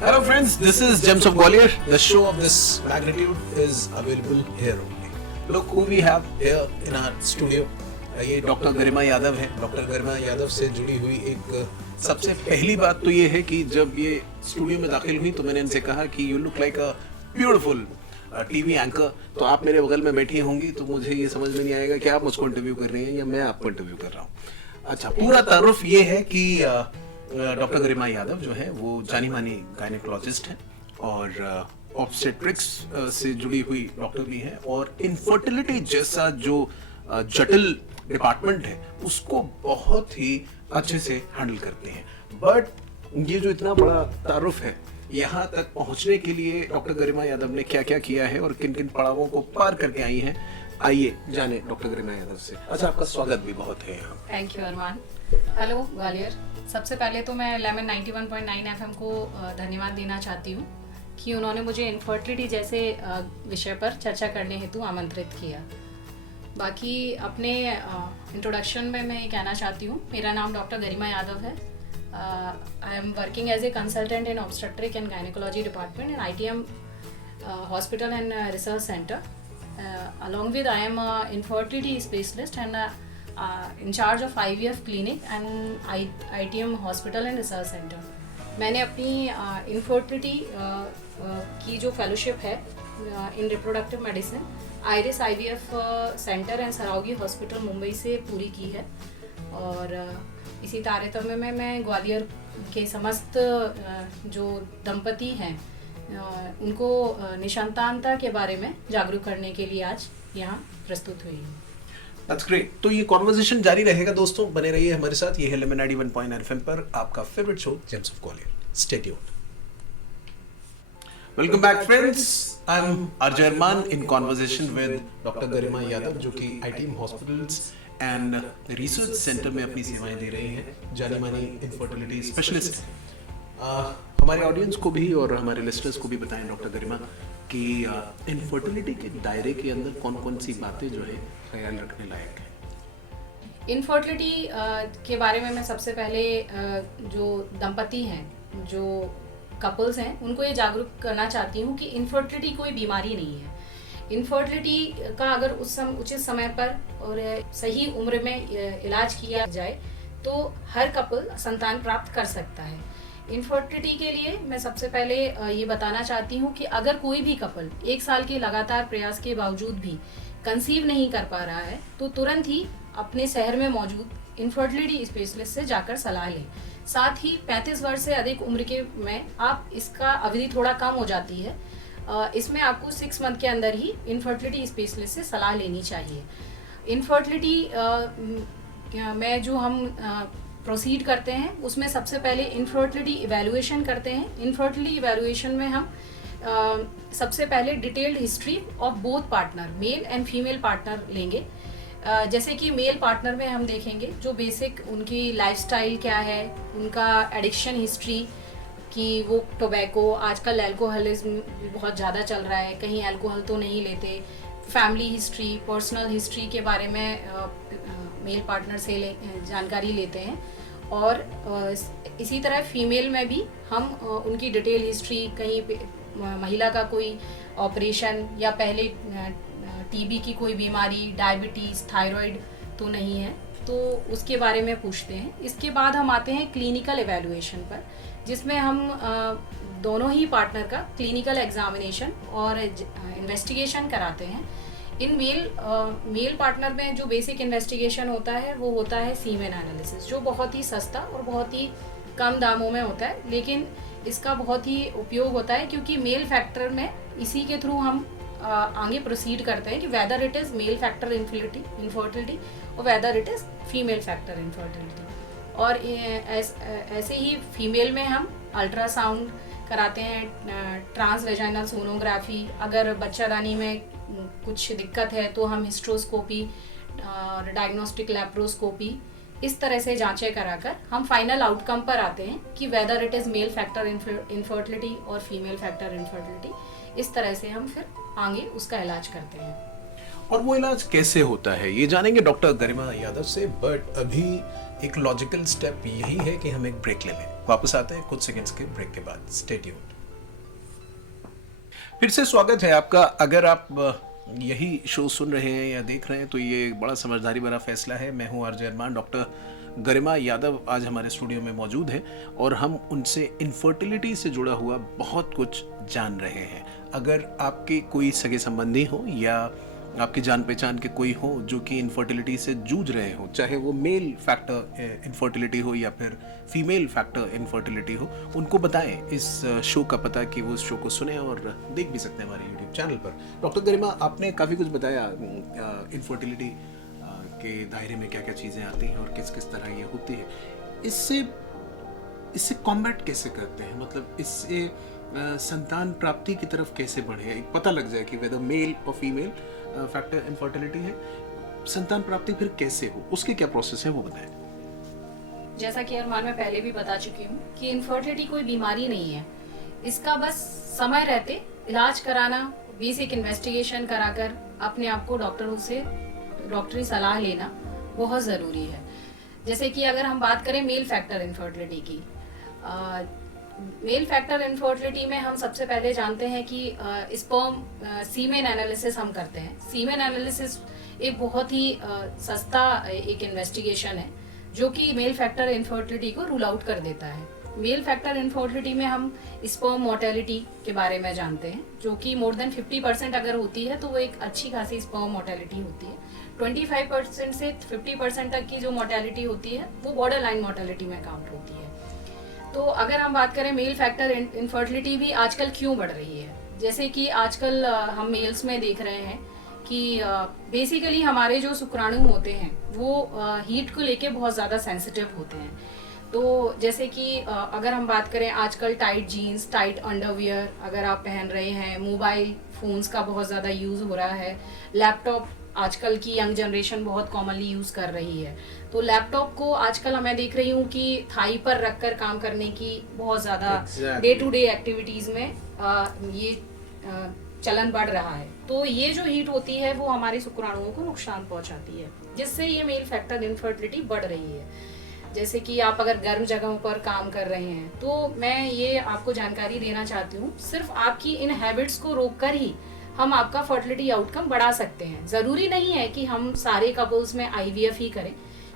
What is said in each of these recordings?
Hello friends, this is Gems of Gwalior. The show of this magnitude is available here only. Look who we have here in our studio. ये doctor Garima Yadav है. Doctor Garima Yadav से जुड़ी हुई एक सबसे पहली बात तो ये है कि जब ये स्टूडियो में दाखिल हुई तो मैंने इनसे कहा कि you look like a beautiful TV anchor. तो आप मेरे बगल में बैठी होंगी तो मुझे ये समझ में नहीं आएगा कि आप मुझको इंटरव्यू कर रही हैं या मैं आपको इंटरव्यू कर रहा हूँ. अच्छा, पूरा तारुफ ये है कि डॉक्टर गरिमा यादव जो है वो जानी मानी गायनेकोलॉजिस्ट हैं और ऑब्स्टेट्रिक्स से जुड़ी हुई डॉक्टर भी हैं और इनफर्टिलिटी जैसा जो जटिल डिपार्टमेंट है उसको बहुत ही अच्छे से हैंडल करते हैं. बट ये जो इतना बड़ा तारुफ है, यहाँ तक पहुंचने के लिए डॉक्टर गरिमा यादव ने क्या क्या किया है और किन किन पड़ावों को पार करके आई हैं, आइए जाने डॉक्टर गरिमा यादव से. अच्छा, आपका स्वागत भी बहुत है यहाँ. Thank you Armaan. Hello Gwalior. सबसे पहले तो मैं लेमन 91.9 एफएम को धन्यवाद देना चाहती हूँ कि उन्होंने मुझे इनफर्टिलिटी जैसे विषय पर चर्चा करने हेतु आमंत्रित किया. बाकी अपने इंट्रोडक्शन में मैं ये कहना चाहती हूँ, मेरा नाम डॉक्टर गरिमा यादव है. I am working as a consultant in obstetric and gynaecology department in ITM hospital and research centre. Along with I am a infertility specialist and in charge of IVF clinic and ITM hospital and research center. मैंने अपनी infertility की जो fellowship है in reproductive medicine iris IVF centre and Saraogi hospital Mumbai से पूरी की है. और इसी तारतम्य में मैं ग्वालियर के समस्त जो दंपति हैं उनको निसंतानता के बारे में जागरूक करने के लिए आज यहाँ प्रस्तुत हुई हूँ. That's great. तो ये कॉन्वर्सेशन जारी रहेगा दोस्तों, बने रहिए हमारे साथ. ये है लेमन 91.9 FM पर आपका favourite show gems of Gwalior. Stay tuned. Welcome back friends. I am Arjay Arman in conversation with doctor Garima Yadav जो कि ITM hospitals and research centre में अपनी सेवाएं दे रही हैं, जानी मानी इनफर्टिलिटी स्पेशलिस्ट. हमारे ऑडियंस को भी और हमारे लिस्टर्स को भी बताएं डॉक्टर गरिमा कि इनफर्टिलिटी के दायरे के अंदर कौन कौन सी बातें जो है ख्याल रखने लायक है. इनफर्टिलिटी के बारे में मैं सबसे पहले जो दंपति हैं, जो कपल्स हैं, उनको ये जागरूक करना चाहती हूँ कि इनफर्टिलिटी कोई बीमारी नहीं है. इनफर्टिलिटी का अगर उचित समय पर और सही उम्र में इलाज किया जाए तो हर कपल संतान प्राप्त कर सकता है. इनफर्टिलिटी के लिए मैं सबसे पहले ये बताना चाहती हूँ कि अगर कोई भी कपल 1 साल के लगातार प्रयास के बावजूद भी कंसीव नहीं कर पा रहा है तो तुरंत ही अपने शहर में मौजूद इनफर्टिलिटी स्पेशलिस्ट से जाकर सलाह लें. साथ ही 35 वर्ष से अधिक उम्र के में आप इसका अवधि थोड़ा कम हो जाती है, इसमें आपको 6 मंथ के अंदर ही इनफर्टिलिटी स्पेशलिस्ट से सलाह लेनी चाहिए. इनफर्टिलिटी में जो हम प्रोसीड करते हैं उसमें सबसे पहले इनफर्टिलिटी इवैल्यूएशन करते हैं. इनफर्टिलिटी इवैल्यूएशन में हम सबसे पहले detailed history of both partner, male and female partner लेंगे. जैसे कि मेल पार्टनर में हम देखेंगे जो बेसिक उनकी लाइफस्टाइल क्या है, उनका एडिक्शन हिस्ट्री कि वो टोबैको, आजकल अल्कोहलिज्म बहुत ज़्यादा चल रहा है, कहीं अल्कोहल तो नहीं लेते, फैमिली हिस्ट्री, पर्सनल हिस्ट्री के बारे में मेल पार्टनर से जानकारी लेते हैं. और इसी तरह फीमेल में भी हम उनकी डिटेल हिस्ट्री, कहीं पे महिला का कोई ऑपरेशन या पहले TB की कोई बीमारी, डायबिटीज़, थायराइड तो नहीं है, तो उसके बारे में पूछते हैं. इसके बाद हम आते हैं क्लिनिकल एवेल्युएशन पर, जिसमें हम दोनों ही पार्टनर का क्लिनिकल एग्जामिनेशन और इन्वेस्टिगेशन कराते हैं. इन मेल पार्टनर में जो बेसिक इन्वेस्टिगेशन होता है वो होता है सीमेन एनालिसिस, जो बहुत ही सस्ता और बहुत ही कम दामों में होता है, लेकिन इसका बहुत ही उपयोग होता है क्योंकि मेल फैक्टर में इसी के थ्रू हम आगे प्रोसीड करते हैं कि whether it is male factor infertility और whether it is female factor infertility. और ऐसे ही फीमेल में हम अल्ट्रासाउंड कराते हैं, ट्रांसवेजाइनल सोनोग्राफी, अगर बच्चादानी में कुछ दिक्कत है तो हम हिस्ट्रोस्कोपी और डायग्नोस्टिक लैप्रोस्कोपी, इस तरह से जांचें कराकर हम फाइनल आउटकम पर आते हैं कि whether it is male factor infertility और फीमेल फैक्टर इनफर्टिलिटी. इस तरह से हम फिर आगे उसका इलाज करते हैं. और वो इलाज कैसे होता है ये जानेंगे डॉक्टर गरिमा यादव से. बट अभी एक लॉजिकल स्टेप यही है कि हम एक ब्रेक ले लें। वापस आते हैं कुछ सेकंड्स के ब्रेक के बाद। Stay tuned. फिर से स्वागत है आपका। अगर आप यही शो सुन रहे हैं या देख रहे हैं तो ये बड़ा समझदारी भरा फैसला है। मैं हूँ आरजे अरमान। डॉक्टर गरिमा यादव आज हमारे स्टूडियो में मौजूद हैं और हम उनसे इनफर्टिलिटी से जुड़ा हुआ बहुत कुछ जान रहे हैं। अगर आपके कोई सगे संबंधी हो या आपकी जान पहचान के कोई हो जो कि इनफर्टिलिटी से जूझ रहे हो, चाहे वो मेल फैक्टर इनफर्टिलिटी हो या फिर फीमेल फैक्टर इनफर्टिलिटी हो, उनको बताएं इस शो का पता कि वो इस शो को सुने और देख भी सकते हैं हमारे यूट्यूब चैनल पर। डॉक्टर गरिमा, आपने काफ़ी कुछ बताया इनफर्टिलिटी के दायरे में क्या क्या चीज़ें आती हैं और किस किस तरह ये होती है। इससे कॉम्बैट कैसे करते हैं, मतलब इससे संतान प्राप्ति की तरफ कैसे बढ़े, एक पता लग जाए कि वेदर मेल और फीमेल फैक्टर इनफर्टिलिटी है, संतान प्राप्ति फिर कैसे हो, उसके क्या प्रोसेस है वो बताएं। जैसा कि अरमान मैं पहले भी बता चुकी हूँ कि इनफर्टिलिटी कोई बीमारी नहीं है। इसका बस समय रहते इलाज कराना, बेसिक इन्वेस्टिगेशन कराकर अपने आप को डॉक्टरों से डॉक्टरी सलाह लेना बहुत ज़रूरी है। जैसे कि अगर हम बात करें मेल फैक्टर इनफर्टिलिटी की, मेल फैक्टर इनफर्टिलिटी में हम सबसे पहले जानते हैं कि स्पर्म सीमेन एनालिसिस हम करते हैं। सीमेन एनालिसिस एक बहुत ही सस्ता एक इन्वेस्टिगेशन है जो कि मेल फैक्टर इनफर्टिलिटी को रूल आउट कर देता है। मेल फैक्टर इनफर्टिलिटी में हम स्पर्म मोर्टेलिटी के बारे में जानते हैं, जो कि मोर देन 50% अगर होती है तो वो एक अच्छी खासी स्पर्म मोर्टेलिटी होती है। 25% से 50% तक की जो मोर्टेलिटी होती है वो बॉर्डर लाइन मोर्टेलिटी में काउंट होती है। तो अगर हम बात करें मेल फैक्टर इनफर्टिलिटी भी आजकल क्यों बढ़ रही है, जैसे कि आजकल हम मेल्स में देख रहे हैं कि बेसिकली हमारे जो शुक्राणु होते हैं वो हीट को लेके बहुत ज़्यादा सेंसिटिव होते हैं। तो जैसे कि अगर हम बात करें आजकल टाइट जीन्स, टाइट अंडरवियर अगर आप पहन रहे हैं, मोबाइल फोन्स का बहुत ज़्यादा यूज़ हो रहा है, लैपटॉप आजकल की यंग जनरेशन बहुत कॉमनली यूज़ कर रही है। तो लैपटॉप को आजकल मैं देख रही हूँ कि थाई पर रखकर काम करने की बहुत ज़्यादा डे टू डे एक्टिविटीज़ में ये चलन बढ़ रहा है। तो ये जो हीट होती है वो हमारे शुक्राणुओं को नुकसान पहुंचाती है, जिससे ये मेल फैक्टर इनफर्टिलिटी बढ़ रही है। जैसे कि आप अगर गर्म जगहों पर काम कर रहे हैं तो मैं ये आपको जानकारी देना चाहती हूँ, सिर्फ आपकी इन हैबिट्स को रोककर ही हम आपका फर्टिलिटी आउटकम बढ़ा सकते हैं। ज़रूरी नहीं है कि हम सारे कपल्स में IVF ही करें।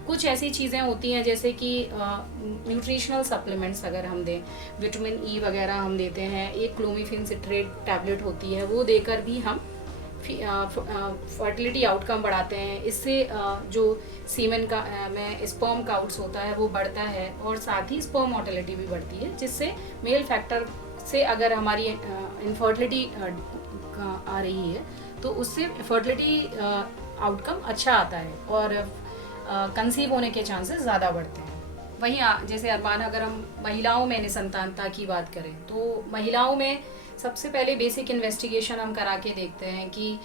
कुछ ऐसी चीज़ें होती हैं जैसे कि न्यूट्रिशनल सप्लीमेंट्स अगर हम दें, विटामिन E वगैरह हम देते हैं, एक क्लोमिफेन सिट्रेट टैबलेट होती है, वो देकर भी हम फर्टिलिटी आउटकम बढ़ाते हैं। इससे जो सीमेन का में स्पर्म काउंट्स होता है वो बढ़ता है और साथ ही स्पर्म मोर्टेलिटी भी बढ़ती है, जिससे मेल फैक्टर से अगर हमारी इनफर्टिलिटी आ रही है तो उससे फर्टिलिटी आउटकम अच्छा आता है और कंसीव होने के चांसेस ज़्यादा बढ़ते हैं। वहीं जैसे अरमान, अगर हम महिलाओं में निसंतानता की बात करें तो महिलाओं में सबसे पहले बेसिक इन्वेस्टिगेशन हम करा के देखते हैं कि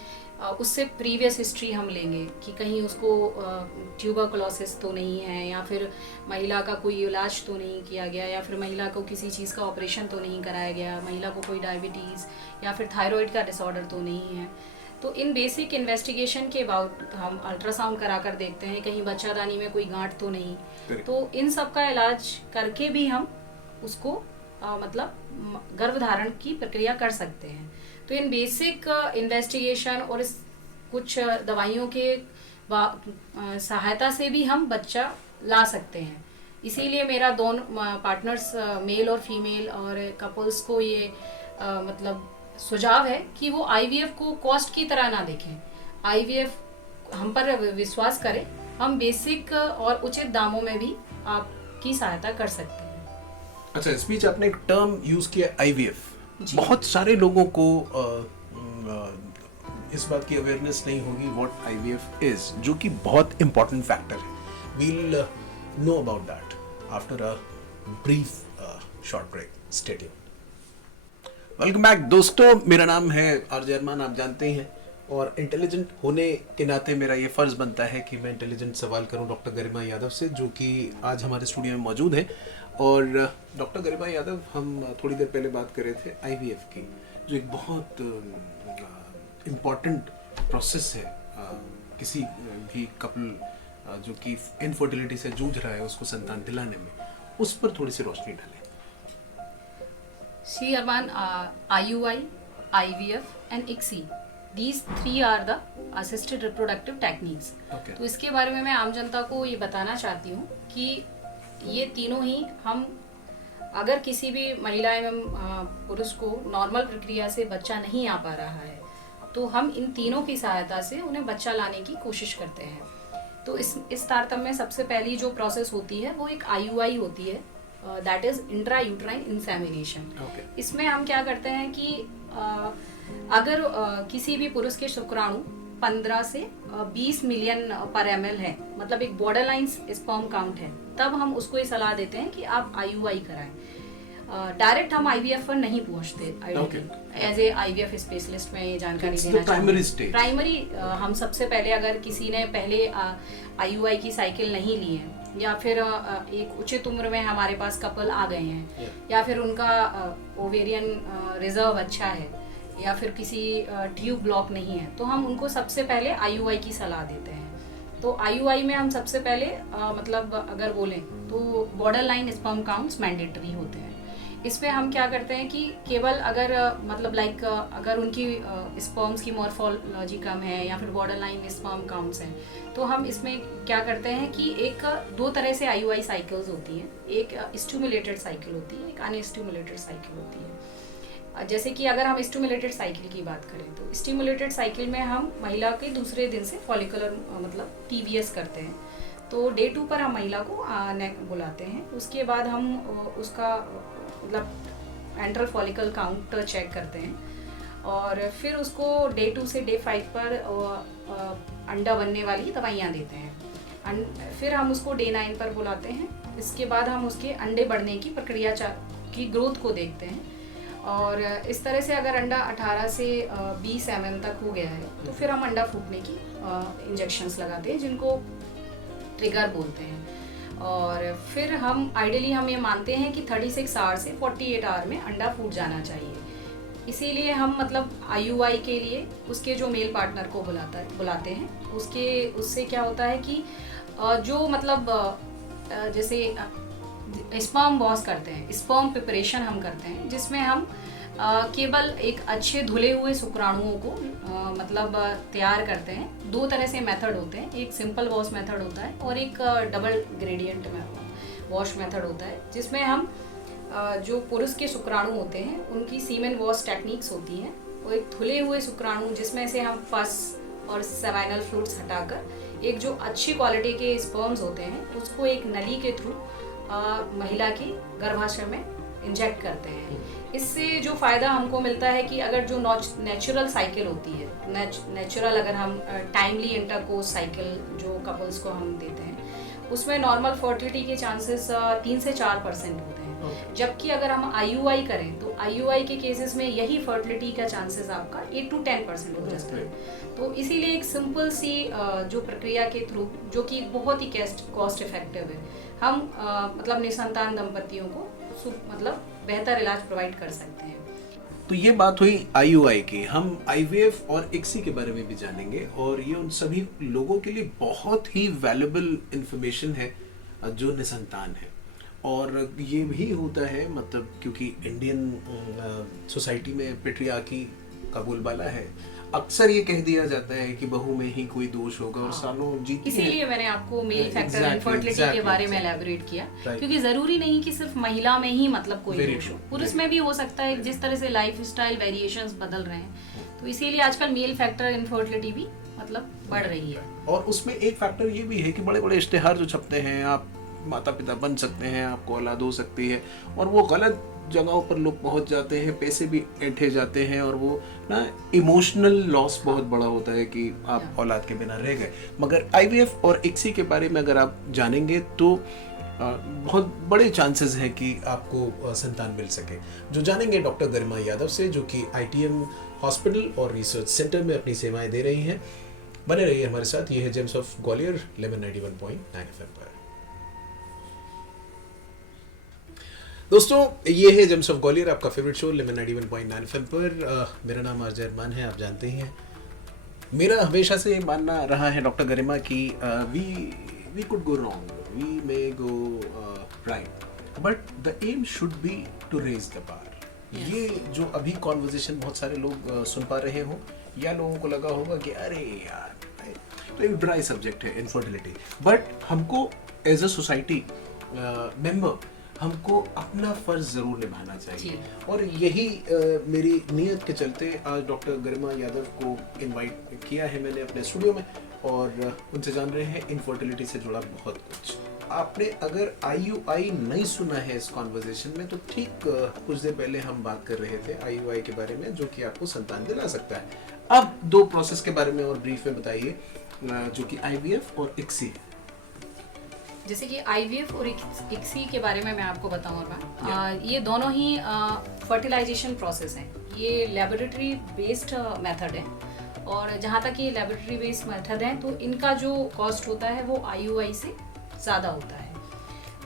उससे प्रीवियस हिस्ट्री हम लेंगे कि कहीं उसको ट्यूबरकुलोसिस तो नहीं है, या फिर महिला का कोई इलाज तो नहीं किया गया, या फिर महिला को किसी चीज़ का ऑपरेशन तो नहीं कराया गया, महिला को कोई डायबिटीज़ या फिर थायराइड का डिसऑर्डर तो नहीं है। तो इन बेसिक इन्वेस्टिगेशन के बाद हम अल्ट्रासाउंड करा कर देखते हैं कहीं बच्चादानी में कोई गांठ तो नहीं। तो इन सब का इलाज करके भी हम उसको मतलब गर्भधारण की प्रक्रिया कर सकते हैं। तो इन बेसिक इन्वेस्टिगेशन और इस कुछ दवाइयों के सहायता से भी हम बच्चा ला सकते हैं। इसीलिए मेरा दोनों पार्टनर्स मेल और फीमेल और कपल्स को ये मतलब सुझाव है कि वो IVF को कॉस्ट की तरह ना देखें। IVF हम पर विश्वास करें, हम बेसिक और उचित दामों में भी आपकी सहायता कर सकते हैं। अच्छा, इस बीच आपने एक टर्म यूज किया IVF। बहुत सारे लोगों को इस बात की अवेयरनेस नहीं होगी व्हाट IVF इज, जो कि बहुत इंपॉर्टेंट फैक्टर है। We'll know about that after a brief short break. Stay tuned. Welcome back दोस्तों, मेरा नाम है आरजे अरमान, आप जानते हैं, और इंटेलिजेंट होने के नाते मेरा ये फ़र्ज़ बनता है कि मैं इंटेलिजेंट सवाल करूं डॉक्टर गरिमा यादव से, जो कि आज हमारे स्टूडियो में मौजूद है। और डॉक्टर गरिमा यादव, हम थोड़ी देर पहले बात कर रहे थे IVF की, जो एक बहुत इम्पॉर्टेंट प्रोसेस है किसी भी कपल जो कि इनफर्टिलिटी से जूझ रहा है उसको संतान दिलाने में, उस पर थोड़ी सी रोशनी डालें। See Arman, IUI, IVF and ICSI, these three are the assisted reproductive techniques. Okay. तो इसके बारे में मैं आम जनता को ये बताना चाहती हूँ कि ये तीनों ही हम अगर किसी भी महिला एवं पुरुष को नॉर्मल प्रक्रिया से बच्चा नहीं आ पा रहा है तो हम इन तीनों की सहायता से उन्हें बच्चा लाने की कोशिश करते हैं। तो इस तारतम्य में सबसे पहली जो प्रोसेस होती है वो एक IUI होती है, that is intra uterine insemination. इसमें हम क्या करते हैं कि अगर किसी भी पुरुष के शुक्राणु 15 से 20 मिलियन पर ml है, मतलब एक बॉर्डर लाइन स्पर्म काउंट है, तब हम उसको ये सलाह देते हैं कि आप IUI कराएं। डायरेक्ट हम IVF पर नहीं पहुंचते एज ए IVF स्पेशलिस्ट में ये जानकारी देना चाहूँगी। प्राइमरी हम सबसे पहले अगर किसी ने पहले IUI की साइकिल नहीं ली है या फिर एक उचित उम्र में हमारे पास कपल आ गए हैं या फिर उनका ओवेरियन रिजर्व अच्छा है या फिर किसी ट्यूब ब्लॉक नहीं है, तो हम उनको सबसे पहले IUI की सलाह देते हैं। तो IUI में हम सबसे पहले मतलब अगर बोलें तो border line sperm counts mandatory होते हैं। इसमें हम क्या करते हैं कि केवल अगर मतलब लाइक अगर उनकी स्पर्म्स की मॉर्फोलॉजी कम है या फिर बॉर्डर लाइन स्पर्म काउंट्स हैं, तो हम इसमें क्या करते हैं कि एक दो तरह से IUI साइकिल्स होती हैं, एक स्टिमुलेटेड साइकिल होती है, एक अनस्टिमुलेटेड साइकिल होती है। जैसे कि अगर हम स्टिमुलेटेड साइकिल की बात करें तो स्टिमुलेटेड साइकिल में हम महिला के दूसरे दिन से फॉलिकुलर मतलब TVS करते हैं। तो डे 2 पर हम महिला को बुलाते हैं, उसके बाद हम उसका मतलब एंट्रल फॉलिकल काउंट चेक करते हैं और फिर उसको डे 2 से डे 5 पर अंडा बनने वाली दवाइयाँ देते हैं। फिर हम उसको डे 9 पर बुलाते हैं। इसके बाद हम उसके अंडे बढ़ने की प्रक्रिया की ग्रोथ को देखते हैं और इस तरह से अगर अंडा 18 से 20 mm तक हो गया है तो फिर हम अंडा फूटने की इंजेक्शंस लगाते हैं जिनको ट्रिगर बोलते हैं। और फिर हम आइडियली हम ये मानते हैं कि 36 आवर से 48 आवर में अंडा फूट जाना चाहिए। इसीलिए हम मतलब IUI के लिए उसके जो मेल पार्टनर को बुलाते हैं, उससे क्या होता है कि जो मतलब जैसे स्पर्म बॉस करते हैं, स्पर्म प्रिपरेशन हम करते हैं, जिसमें हम केवल एक अच्छे धुले हुए शुक्राणुओं को मतलब तैयार करते हैं। दो तरह से मेथड होते हैं, एक सिंपल वॉश मेथड होता है और एक डबल ग्रेडियंट वॉश मेथड होता है, जिसमें हम जो पुरुष के शुक्राणु होते हैं उनकी सीमेन वॉश टेक्निक्स होती हैं। वो एक धुले हुए शुक्राणु जिसमें से हम पस और सेवाइनल फ्लूइड्स हटाकर एक जो अच्छी क्वालिटी के स्पर्म्स होते हैं उसको एक नली के थ्रू महिला की गर्भाशय में इंजेक्ट करते हैं। इससे जो फ़ायदा हमको मिलता है कि अगर जो नेचुरल साइकिल होती है, नेचुरल अगर हम टाइमली इंटरकोर्स साइकिल जो कपल्स को हम देते हैं, उसमें नॉर्मल फर्टिलिटी के चांसेस 3 से 4% होते हैं। जबकि अगर हम IUI करें तो IUI के केसेस में यही फर्टिलिटी का चांसेस आपका 8 to 10% हो जाता है। तो इसीलिए एक सिंपल सी जो प्रक्रिया के थ्रू जो कि बहुत ही कॉस्ट इफेक्टिव है, हम मतलब निसंतान दंपतियों को मतलब बेहतर इलाज प्रोवाइड कर सकते हैं। तो ये बात हुई IUI की। हम IVF और ICSI के बारे में भी जानेंगे और ये उन सभी लोगों के लिए बहुत ही वैल्यूएबल इंफॉर्मेशन है जो निसंतान है। और ये भी होता है मतलब क्योंकि इंडियन सोसाइटी में पेट्रियार्की का बोलबाला है, अक्सर ये कह दिया जाता है कि बहू में ही कोई दोष होगा और सालों जीती है। इसीलिए मैंने आपको मेल फैक्टर इनफर्टिलिटी के बारे में एलैबोरेट किया, क्योंकि जरूरी नहीं कि सिर्फ महिला में ही मतलब कोई दोष हो, पुरुष में भी हो सकता है। जिस तरह से लाइफ स्टाइल वेरिएशंस बदल रहे हैं, तो इसीलिए आजकल मेल फैक्टर इनफर्टिलिटी भी मतलब बढ़ रही है। और उसमें एक फैक्टर ये भी है कि बड़े बड़े इश्तेहार जो छपते हैं, आप माता पिता बन सकते हैं, आपको औलाद हो सकती है, और वो गलत जगहों पर लोग पहुंच जाते हैं, पैसे भी ऐंठे जाते हैं और वो ना इमोशनल लॉस बहुत बड़ा होता है कि आप औलाद के बिना रह गए। मगर IVF और ICSI के बारे में अगर आप जानेंगे तो बहुत बड़े चांसेस हैं कि आपको संतान मिल सके। जो जानेंगे डॉक्टर गरिमा यादव से, जो कि ITM हॉस्पिटल और रिसर्च सेंटर में अपनी सेवाएं दे रही हैं। बने रहिए हमारे साथ। ये है James of Gwalior, lemon 91.9 FM पर। दोस्तों, ये है जेम्स ऑफ ग्वालियर, आपका फेवरेट शो लेमन 91.9 FM पर। मेरा नाम आरजे अरमान है, आप जानते ही हैं। मेरा हमेशा से मानना रहा है डॉक्टर गरिमा की we we could go wrong, we may go right, but the aim should be to raise the bar. Yes. ये जो अभी कॉन्वर्जेशन बहुत सारे लोग सुन पा रहे हो, या लोगों को लगा होगा कि अरे यार तो एक ड्राई सब्जेक्ट है इनफर्टिलिटी, बट हमको एज अ सोसाइटी मेंबर हमको अपना फर्ज जरूर निभाना चाहिए, और यही मेरी नीयत के चलते आज डॉक्टर गरिमा यादव को इनवाइट किया है मैंने अपने स्टूडियो में, और उनसे जान रहे हैं इनफर्टिलिटी से जुड़ा बहुत कुछ। आपने अगर IUI नहीं सुना है इस कॉन्वर्जेशन में, तो ठीक कुछ देर पहले हम बात कर रहे थे IUI के बारे में, जो कि आपको संतान दिला सकता है। अब दो प्रोसेस के बारे में और ब्रीफ में बताइए, जो कि IVF और ICSI। जैसे कि IVF और ICSI के बारे में मैं आपको बताऊँ, ये दोनों ही फर्टिलाइजेशन प्रोसेस हैं। ये लेबोरेटरी बेस्ड मेथड है, और जहाँ तक ये लेबोरेटरी बेस्ड मेथड है तो इनका जो कॉस्ट होता है वो IUI से ज़्यादा होता है।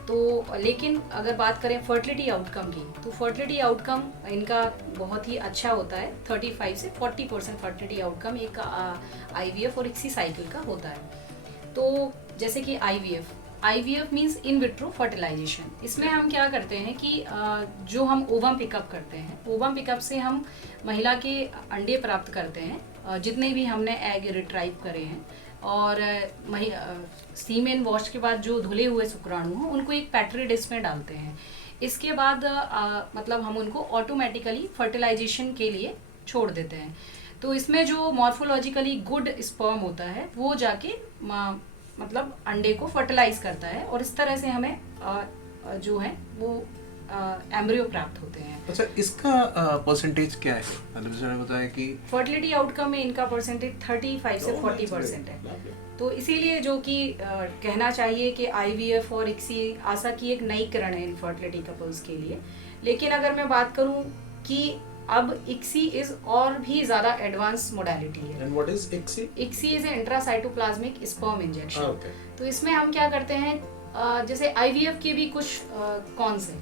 तो लेकिन अगर बात करें फर्टिलिटी आउटकम की, तो फर्टिलिटी आउटकम इनका बहुत ही अच्छा होता है। 35 से 40% फर्टिलिटी आउटकम एक IVF और ICSI साइकिल का होता है। तो जैसे कि IVF means in vitro fertilization. इसमें हम क्या करते हैं कि जो हम ओवम पिकअप करते हैं, ओवम पिकअप से हम महिला के अंडे प्राप्त करते हैं, जितने भी हमने एग रिट्राइव करे हैं, और सीमेन वॉश के बाद जो धुले हुए शुक्राणु हैं उनको एक पेट्री डिश में डालते हैं। इसके बाद मतलब हम उनको ऑटोमेटिकली फर्टिलाइजेशन के लिए छोड़ देते हैं। तो इसमें जो मॉर्फोलॉजिकली गुड स्पर्म होता है वो जाके मतलब अंडे को फर्टिलाइज करता है, और इस तरह से हमें जो है वो एम्ब्रियो प्राप्त होते हैं। अच्छा, इसका परसेंटेज क्या है? मतलब जैसे मैंने बताया कि फर्टिलिटी आउटकम में इनका परसेंटेज 35 से 40% है। तो इसीलिए जो कि कहना चाहिए कि IVF और ICSI आशा की एक नई किरण है इनफर्टिलिटी कपल्स के लिए। लेकिन अगर मैं बात करूं कि अब ICSI इज और भी ज्यादा एडवांस मोडालिटी है। And what is ICSI? ICSI is intracytoplasmic sperm injection. Okay. तो इसमें हम क्या करते हैं, जैसे IVF के भी कुछ कौन से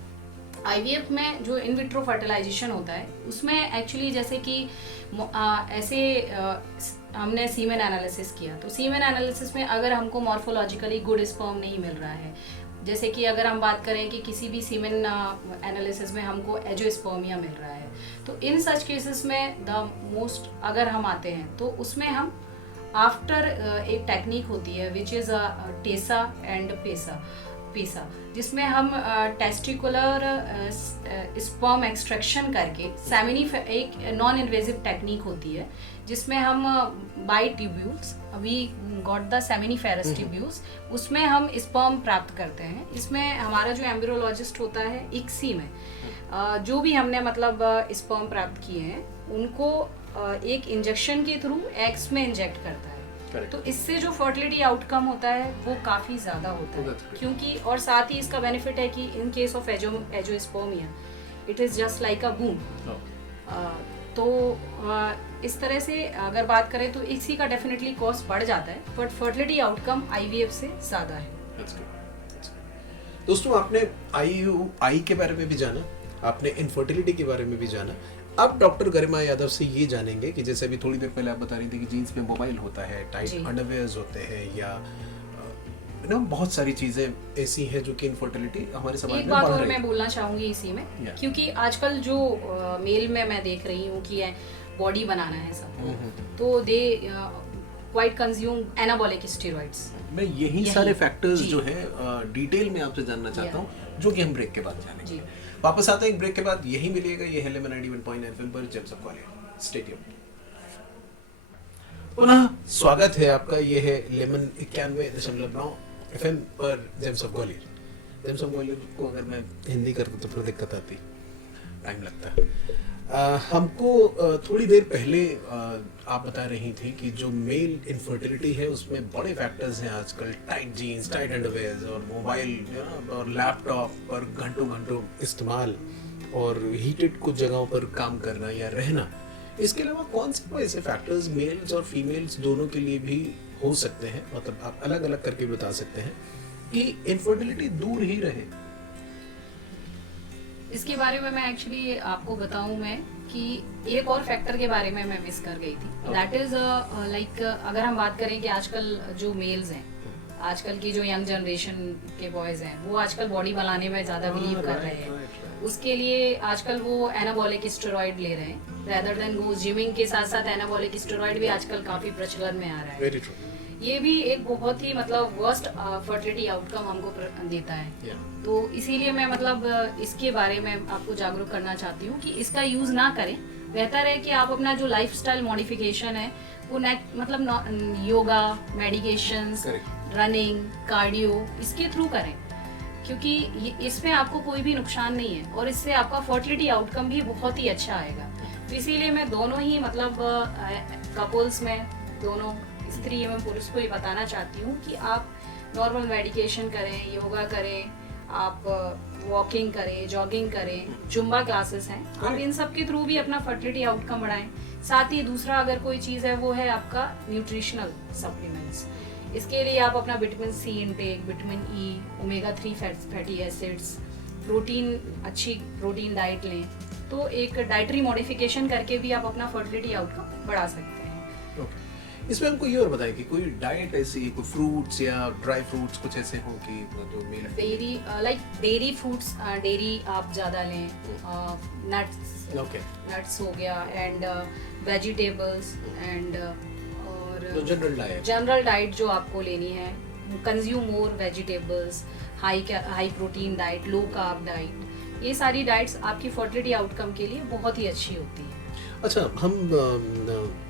IVF में जो इन विट्रो फर्टिलाइजेशन होता है उसमें एक्चुअली जैसे कि ऐसे हमने सीमेन एनालिसिस किया, तो सीमेन एनालिसिस में अगर हमको मॉर्फोलॉजिकली गुड स्पर्म नहीं मिल रहा है, जैसे कि अगर हम बात करें कि किसी भी सीमेन एनालिसिस में हमको एजोस्पर्मिया मिल रहा है, तो इन सच केसेस में द मोस्ट अगर हम आते हैं तो उसमें हम आफ्टर एक टेक्निक होती है विच इज़ टेसा एंड पेसा, जिसमें हम टेस्टिकुलर स्पर्म एक्सट्रैक्शन करके एक नॉन इन्वेजिव टेक्निक होती है जिसमें हम by tubules, we got the seminiferous tubules, उसमें हम स्पर्म प्राप्त करते हैं। इसमें हमारा जो एम्ब्रियोलॉजिस्ट होता है ICSI में, जो भी हमने मतलब स्पर्म प्राप्त किए हैं उनको एक इंजेक्शन के थ्रू एग्स में इंजेक्ट करता है। तो इससे जो फर्टिलिटी आउटकम होता है वो काफ़ी ज़्यादा होता है, क्योंकि और साथ ही इसका बेनिफिट है कि in case of azoospermia it is just like a boom. तो इस तरह से अगर बात करें तो ICSI का डेफिनेटली कॉस्ट बढ़ जाता है, बट फर्टिलिटी आउटकम IVF से ज़्यादा है। दोस्तों, आपने IUI के बारे में भी जाना, आपने इनफर्टिलिटी के बारे में भी जाना। अब डॉक्टर गरिमा यादव से ये जानेंगे कि जैसे अभी थोड़ी देर पहले आप बता रही थी कि जीन्स में मोबाइल होता है, टाइट अंडरवेयर्स होते हैं, या बहुत सारी चीजें ऐसी हैं जो कि इनफर्टिलिटी हमारे समाज में एक बात और मैं बोलना चाहूंगी इसी में, क्योंकि आजकल जो मेल में मैं देख रही हूँ कि बॉडी बनाना है सब, तो दे क्वाइट कंज्यूम एनाबॉलिक स्टेरॉइड्स। मैं यही सारे फैक्टर्स जो है डिटेल में आपसे जानना चाहता हूँ, जो कि हम ब्रेक के बाद जानेंगे। वापस आते हैं एक ब्रेक के बाद, यही मिलेगा, ये है लेमन 91.9 FM पर James of Gwalior. Stay tuned. पुनः स्वागत है आपका, ये है लेमन 91.9 FM पर James of Gwalior. James of Gwalior को अगर मैं हिंदी करता तो फिर दिक्कत आती, टाइम लगता है। हमको थोड़ी देर पहले आप बता रही थी कि जो मेल इनफर्टिलिटी है उसमें बड़े फैक्टर्स हैं आजकल, टाइट जीन्स, टाइट अंडरवेयर्स और मोबाइल और लैपटॉप पर घंटों घंटों इस्तेमाल, और हीटेड कुछ जगहों पर काम करना या रहना। इसके अलावा कौन से ऐसे फैक्टर्स मेल्स और फीमेल्स दोनों के लिए भी हो सकते हैं, मतलब आप अलग अलग करके बता सकते हैं कि इनफर्टिलिटी दूर ही रहे? इसके बारे में मैं एक्चुअली आपको बताऊं मैं कि एक और फैक्टर के बारे में मैं मिस कर गई थी, दैट इज लाइक अगर हम बात करें कि आजकल जो मेल्स हैं आजकल की जो यंग जनरेशन के बॉयज हैं वो आजकल बॉडी बनाने में ज़्यादा बिलीव कर रहे हैं। उसके लिए आजकल वो एनाबॉलिक स्टेरॉइड ले रहे हैं रेदर देन वो जिमिंग के साथ साथ एनाबॉलिक स्टेरॉइड भी आजकल काफ़ी प्रचलन में आ रहा है। Very true. ये भी एक बहुत ही मतलब वर्स्ट फर्टिलिटी आउटकम हमको देता है। तो इसीलिए मैं मतलब इसके बारे में आपको जागरूक करना चाहती हूँ कि इसका यूज़ ना करें। बेहतर है कि आप अपना जो लाइफस्टाइल मॉडिफिकेशन है वो मतलब योगा, मेडिकेशंस, रनिंग, कार्डियो इसके थ्रू करें, क्योंकि इसमें आपको कोई भी नुकसान नहीं है और इससे आपका फर्टिलिटी आउटकम भी बहुत ही अच्छा आएगा। तो इसीलिए मैं दोनों ही मतलब कपल्स में दोनों स्त्री एवं पुरुष को ये बताना चाहती हूँ कि आप नॉर्मल मेडिकेशन करें, योगा करें, आप वॉकिंग करें, जॉगिंग करें, जुम्बा क्लासेस हैं, आप इन सब के थ्रू भी अपना फर्टिलिटी आउटकम बढ़ाएं। साथ ही दूसरा अगर कोई चीज़ है वो है आपका न्यूट्रिशनल सप्लीमेंट्स। इसके लिए आप अपना vitamin C intake, vitamin E, omega 3 fatty acids, protein, अच्छी प्रोटीन डाइट लें। तो एक डाइटरी मॉडिफिकेशन करके भी आप अपना फर्टिलिटी आउटकम बढ़ा सकते हैं। इसमें हमको ये और बताएं कि कोई डाइट ऐसी, कोई फ्रूट्स या ड्राई फ्रूट्स कुछ ऐसे हो कि जो male dairy like dairy fruits, dairy आप ज़्यादा लें, नट्स हो गया एंड वेजिटेबल्स एंड और जनरल डाइट जो आपको लेनी है, consume more vegetables, high protein diet, low carb diet, ये सारी डाइट्स आपकी फर्टिलिटी आउटकम के लिए बहुत ही अच्छी होती है। अच्छा, हम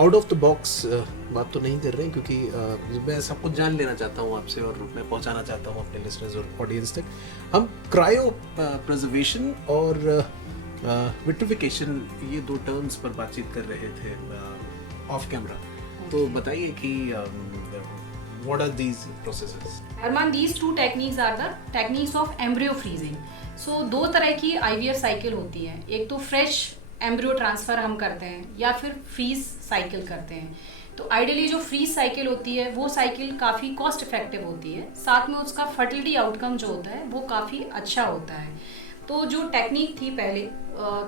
आउट ऑफ द बॉक्स बात तो नहीं कर रहे हैं, क्योंकि मैं सब कुछ जान लेना चाहता हूँ आपसे और मैं पहुँचाना चाहता हूँ अपने लिसनर्स और ऑडियंस तक। हम क्रायो प्रिजर्वेशन और विट्रिफिकेशन, ये दो टर्म्स पर बातचीत कर रहे थे ऑफ कैमरा। तो बताइए कि what are these processes? Arman, these two techniques are the techniques of embryo freezing. So दो तरह की IVF साइकिल होती है, एक तो फ्रेश एम्ब्रियो ट्रांसफ़र हम करते हैं या फिर फ्रीज साइकिल करते हैं। तो आइडियली जो फ्रीज साइकिल होती है वो साइकिल काफ़ी कॉस्ट इफेक्टिव होती है, साथ में उसका फर्टिलिटी आउटकम जो होता है वो काफ़ी अच्छा होता है। तो जो टेक्निक थी पहले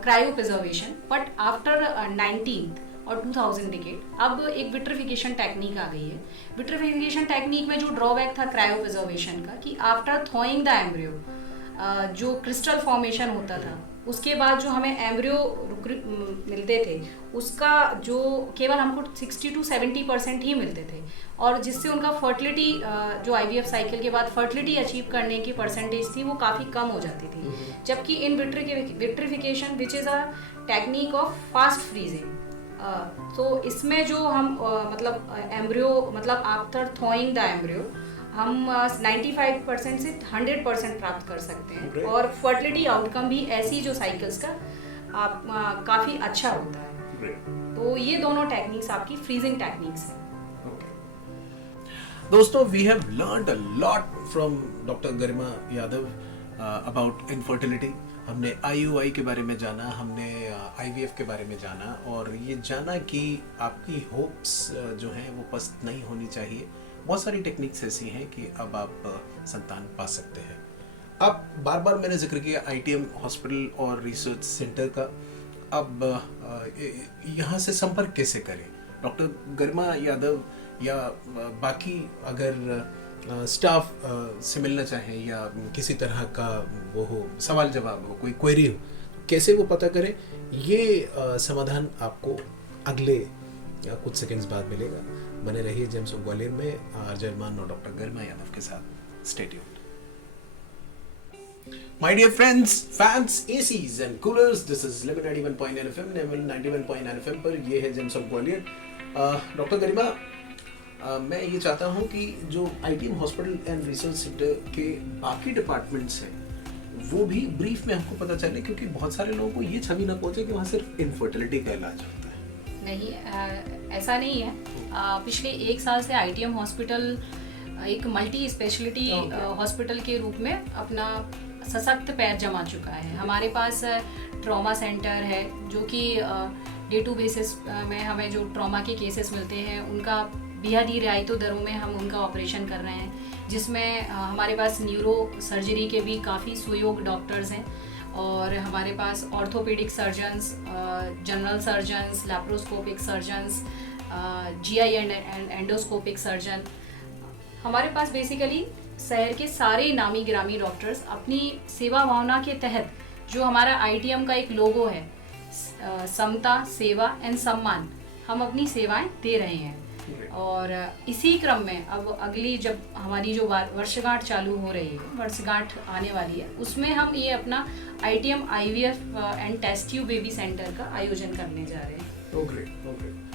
cryo preservation, but after 19th और 2000 डिकेड अब एक विट्रिफिकेशन टेक्निक आ गई है। विट्रिफिकेशन टेक्निक में जो ड्रॉबैक था क्रायो प्रिजर्वेशन का कि आफ्टर थॉइंग द एम्ब्रियो जो क्रिस्टल फॉर्मेशन होता था, उसके बाद जो हमें एम्ब्रियो मिलते थे उसका जो केवल हमको 60 to 70% ही मिलते थे, और जिससे उनका फर्टिलिटी जो IVF साइकिल के बाद फर्टिलिटी अचीव करने की परसेंटेज थी वो काफ़ी कम हो जाती थी। जबकि in vitrification which is a technique of fast freezing, तो इसमें जो हम मतलब एम्ब्रियो मतलब आफ्टर थॉइंग द एम्ब्रियो हम 95% से 100% प्राप्त कर सकते हैं और फर्टिलिटी आउटकम भी ऐसी जो साइकिल्स का आप काफ़ी अच्छा होता है। तो ये दोनों टेक्निक्स आपकी फ्रीजिंग टेक्निक्स हैं। दोस्तों, we have learned a lot from doctor Garima Yadav about infertility. हमने IUI के बारे में जाना, हमने IVF के बारे में जाना, और ये जाना कि आपकी होप्स जो हैं वो पस्त नहीं होनी चाहिए। बहुत सारी टेक्निक्स ऐसी हैं कि अब आप संतान पा सकते हैं। अब बार बार मैंने जिक्र किया ITM हॉस्पिटल और रिसर्च सेंटर का। अब यहाँ से संपर्क कैसे करें? डॉक्टर गरिमा यादव या बाकी अगर स्टाफ से मिलना चाहें या किसी तरह का वो हो, सवाल जवाब हो, कोई क्वेरी हो, तो कैसे वो पता करें? ये समाधान आपको अगले कुछ सेकंड्स बाद मिलेगा। बने रहिए जेम्स ऑफ ग्वालियर में आरजे अरमान और डॉक्टर गरिमा यादव के साथ। Stay tuned. My dear friends, fans, ACs and coolers, this is Level 91.9 FM, Level 91.9 FM पर ये है जेम्स ऑफ ग्वालियर। डॉक्टर गरिमा, मैं ये चाहता हूँ कि जो ITM hospital and research centre के बाकी डिपार्टमेंट्स हैं वो भी ब्रीफ में हमको पता चले, क्योंकि बहुत सारे लोगों को ये छवि ना पहुंचे कि वहाँ सिर्फ इनफर्टिलिटी का इलाज होता है। नहीं, ऐसा नहीं है। पिछले 1 साल से ITM हॉस्पिटल एक मल्टी स्पेशलिटी हॉस्पिटल के रूप में अपना सशक्त पैर जमा चुका है। हमारे पास ट्रॉमा सेंटर है जो कि डे टू बेसिस में हमें जो ट्रॉमा के केसेस मिलते हैं उनका बेहद ही रियायती दरों में हम उनका ऑपरेशन कर रहे हैं, जिसमें हमारे पास न्यूरो सर्जरी के भी काफ़ी सुयोग डॉक्टर्स हैं, और हमारे पास orthopaedic surgeons, general surgeons, laparoscopic surgeons, GI and endoscopic surgeon, हमारे पास बेसिकली शहर के सारे नामी गिरामी डॉक्टर्स अपनी सेवा भावना के तहत, जो हमारा आईटीएम का एक लोगो है, समता, सेवा एंड सम्मान, हम अपनी सेवाएं दे रहे हैं। और इसी क्रम में अब अगली जब हमारी जो वर्षगांठ चालू हो रही है, वर्षगांठ आने वाली है, उसमें हम ये अपना ITM IVF and test tube baby centre का आयोजन करने जा रहे हैं। Oh great.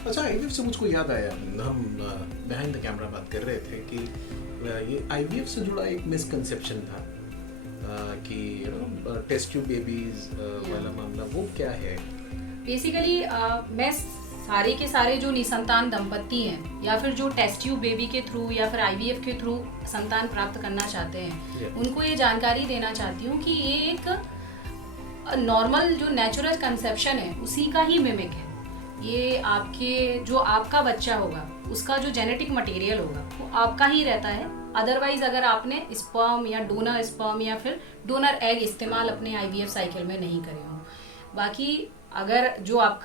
अच्छा, आईवीएफ से मुझको याद आया, हम बिहाइंड द कैमरा बात कर रहे थे कि ये आईवीएफ से जुड़ा एक मिसकंसेप्शन था कि टेस्ट ट्यूब बेबीज वाला मामला, वो क्या है? बेसिकली मैं सारे के सारे जो निसंतान दंपत्ति हैं या फिर जो टेस्ट ट्यूब बेबी के थ्रू या फिर आईवीएफ के थ्रू संतान प्राप्त करना चाहते हैं, उनको ये जानकारी देना चाहती हूँ कि ये एक नॉर्मल जो नेचुरल कंसेप्शन है उसी का ही मिमिक है। ये आपके जो आपका बच्चा होगा उसका जो जेनेटिक मटेरियल होगा वो आपका ही रहता है। अदरवाइज अगर आपने स्पर्म या डोनर स्पर्म या फिर डोनर एग इस्तेमाल अपने आईवीएफ साइकिल में नहीं करे हों, बाकी अगर जो आप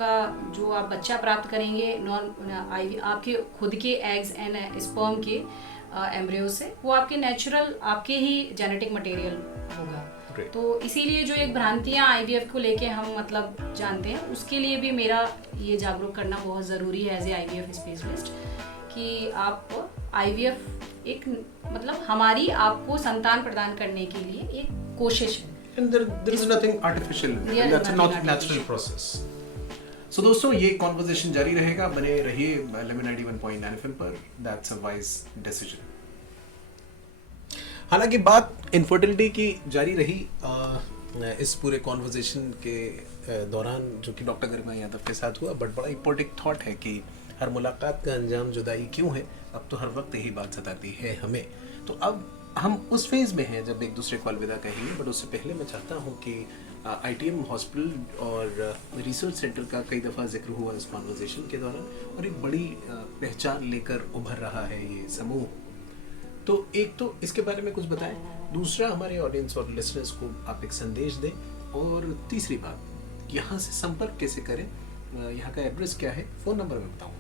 बच्चा प्राप्त करेंगे आपके खुद के एग्स एंड स्पर्म के एम्ब्रियो से, वो आपके नेचुरल आपके ही जेनेटिक मटेरियल होगा। तो इसीलिए जो एक भ्रांतियां आईवीएफ को लेके हम मतलब जानते हैं, उसके लिए भी मेरा ये जागरूक करना बहुत ज़रूरी है एज ए आईवीएफ स्पेशलिस्ट कि आप आईवीएफ एक मतलब हमारी आपको संतान प्रदान करने के लिए एक कोशिश है। And there is nothing artificial, that's a natural process. So दोस्तों, ये कॉन्वर्सेशन जारी रहेगा, बने रहिए लेमन 91.9 FM पर। That's a wise decision. हालांकि बात इनफर्टिलिटी की जारी रही इस पूरे कॉन्वर्सेशन के दौरान, जो कि डॉक्टर गरिमा यादव के साथ हुआ, बट बड़ा इंपॉर्टेंट थॉट है कि हर मुलाकात का अंजाम जुदाई क्यों है। अब तो हर वक्त यही बात सताती है हमें। तो अब हम उस फेज में हैं जब एक दूसरे को अलविदा कहेंगे, बट उससे पहले मैं चाहता हूं कि आईटीएम हॉस्पिटल और रिसर्च सेंटर का कई दफ़ा जिक्र हुआ इस कॉन्वर्सेशन के दौरान, और एक बड़ी पहचान लेकर उभर रहा है ये समूह। तो एक तो इसके बारे में कुछ बताएं, दूसरा हमारे ऑडियंस और लिसनर्स को आप एक संदेश दें, और तीसरी बात, यहाँ से संपर्क कैसे करें, यहाँ का एड्रेस क्या है, फ़ोन नंबर मैं बताऊँगा।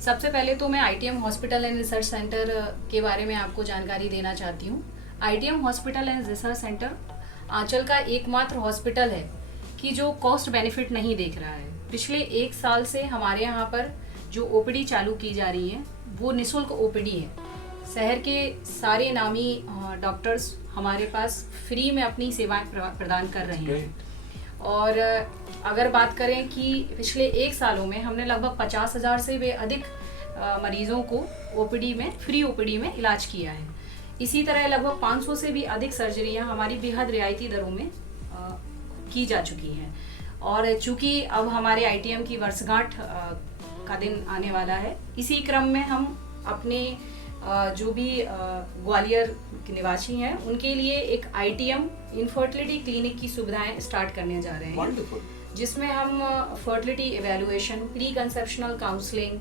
सबसे पहले तो मैं ITM hospital and research centre के बारे में आपको जानकारी देना चाहती हूँ। ITM hospital and research centre आंचल का एकमात्र हॉस्पिटल है कि जो कॉस्ट बेनिफिट नहीं देख रहा है। पिछले 1 साल से हमारे यहाँ पर जो ओपीडी चालू की जा रही है वो निःशुल्क ओपीडी है। शहर के सारे नामी डॉक्टर्स हमारे पास फ्री में अपनी सेवाएं प्रदान कर रहे हैं। और अगर बात करें कि पिछले 1 सालों में हमने लगभग 50,000 से भी अधिक मरीजों को ओपीडी में, फ्री ओपीडी में इलाज किया है। इसी तरह लगभग 500 से भी अधिक सर्जरियां हमारी बेहद रियायती दरों में की जा चुकी हैं। और चूंकि अब हमारे आईटीएम की वर्षगांठ का दिन आने वाला है, इसी क्रम में हम अपने जो भी ग्वालियर के निवासी हैं उनके लिए एक आईटीएम इनफर्टिलिटी क्लिनिक की सुविधाएं स्टार्ट करने जा रहे हैं, जिसमें हम fertility evaluation, pre conceptional counselling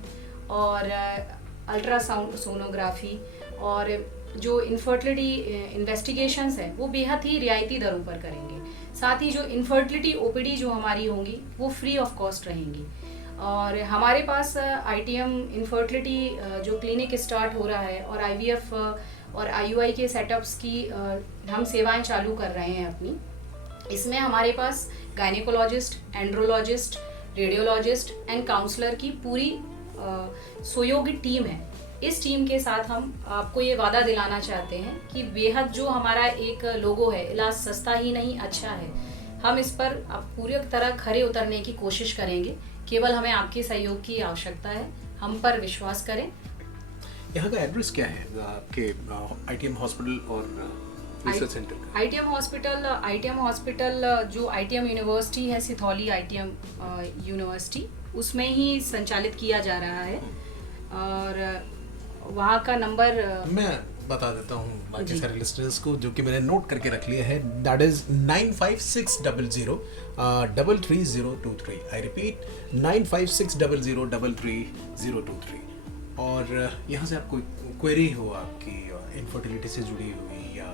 और अल्ट्रासाउंड सोनोग्राफी और जो इनफर्टिलिटी इन्वेस्टिगेशंस हैं वो बेहद ही रियायती दरों पर करेंगे। साथ ही जो इनफर्टिलिटी ओपीडी जो हमारी होंगी वो फ्री ऑफ कॉस्ट रहेंगी। और हमारे पास आईटीएम इनफर्टिलिटी जो क्लिनिक स्टार्ट हो रहा है और आईवीएफ और आईयूआई के सेटअप्स की हम सेवाएं चालू कर रहे हैं अपनी। इसमें हमारे पास gynaecologist, andrologist, radiologist and counsellor की पूरी सुयोग्य टीम है। इस टीम के साथ हम आपको ये वादा दिलाना चाहते हैं कि बेहद जो हमारा एक लोगो है, इलाज सस्ता ही नहीं अच्छा है, हम इस पर पूरी तरह खरे उतरने की कोशिश करेंगे। केवल हमें आपके सहयोग की आवश्यकता है, हम पर विश्वास करें। यहाँ का एड्रेस क्या है आपके आईटीएम हॉस्पिटल और रिसर्च सेंटर का? आईटीएम हॉस्पिटल जो आईटीएम यूनिवर्सिटी है, सिथौली आईटीएम यूनिवर्सिटी, उसमें ही संचालित किया जा रहा है। और वहाँ का नंबर मैं बता देता हूँ बाकी सारे लिस्टनर्स को, जो कि मैंने नोट करके रख लिया है। That is 9560033023। I repeat 9560033023। और यहाँ से आपको क्वेरी हो आपकी इनफर्टिलिटी से जुड़ी हुई, या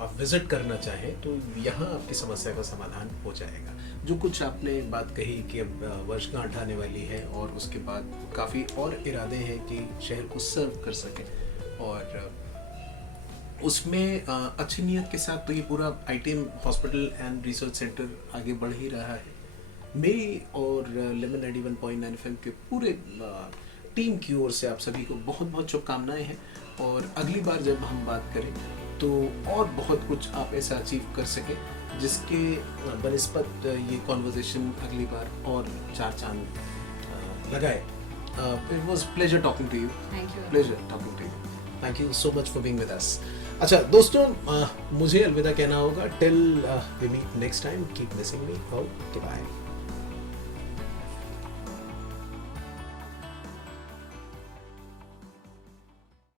आप विजिट करना चाहें, तो यहाँ आपकी समस्या का समाधान हो जाएगा। जो कुछ आपने बात कही कि अब वर्षगांठ आने वाली है और उसके बाद काफ़ी और इरादे हैं कि शहर को सर्व कर सकें, और उसमें अच्छी नीयत के साथ तो ये पूरा ITM hospital and research centre आगे बढ़ ही रहा है। मेरी और लेमन 91.9 FM के पूरे टीम की ओर से आप सभी को बहुत बहुत शुभकामनाएं हैं, और अगली बार जब हम बात करें तो और बहुत कुछ आप ऐसा अचीव कर सकें जिसके बनिस्पत ये कॉन्वर्जेशन अगली बार और चार चांद लगाए। It was pleasure talking to you. Thank you. Pleasure talking to you. Thank you so much for being with us. अच्छा दोस्तों, मुझे अलविदा कहना होगा। Till we meet next time, keep missing me. Okay bye.